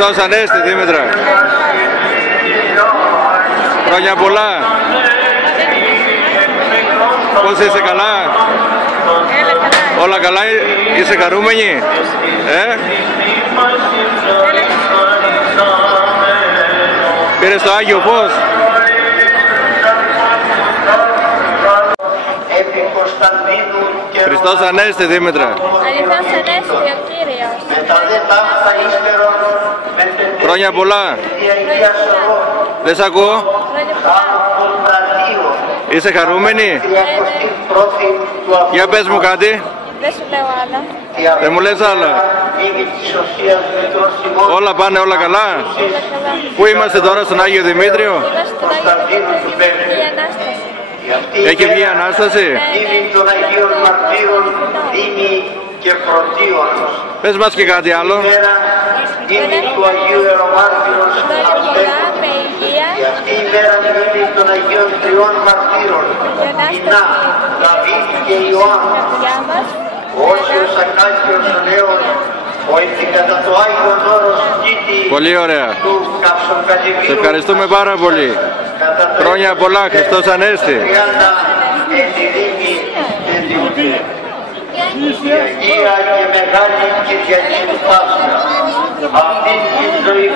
Χριστός Ανέστη, Δήμητρα. Χρόνια πολλά. Πώς είσαι, καλά? Όλα καλά, είσαι χαρούμενη? Πήρες το Άγιο πώς? Χριστός Ανέστη, Δήμητρα. Αληθώς Ανέστη ο Κύριος. Χρόνια πολλά. Δεν σ' ακούω. Είσαι χαρούμενη? Για πες μου κάτι. Δεν σου λέω άλλα. Δεν μου λες άλλα. Όλα πάνε όλα καλά. Πού είμαστε τώρα, στον Άγιο Δημήτριο? Είμαστε στον Άγιο Δημήτριο, η Ανάσταση. Έχει βγει η Ανάσταση. των Αγίων Μαρτύρων, Δήμη και Πρωτίωνος. Πες μας και κάτι άλλο. Δήμη του Αγίου Ιερομάρτυρος Αστέφου. Και αυτή η μέρα δήμη των Αγίων Τριών Μαρτύρων, Ινά, Δαβίδ και Ιωάννου. Όσιος Ακάκιος ο Νέος, ο κατά το Άγιον Όρος Κήτη Πολύ ωραία. του Καψοκατηβίου. Σε ευχαριστούμε πάρα πολύ. Χρόνια πολλά, Χριστός Ανέστη. 30 τη Δήμη και Αγία και Μεγάλη Κυριακή του Πάσχα. Αυτή τη ζωή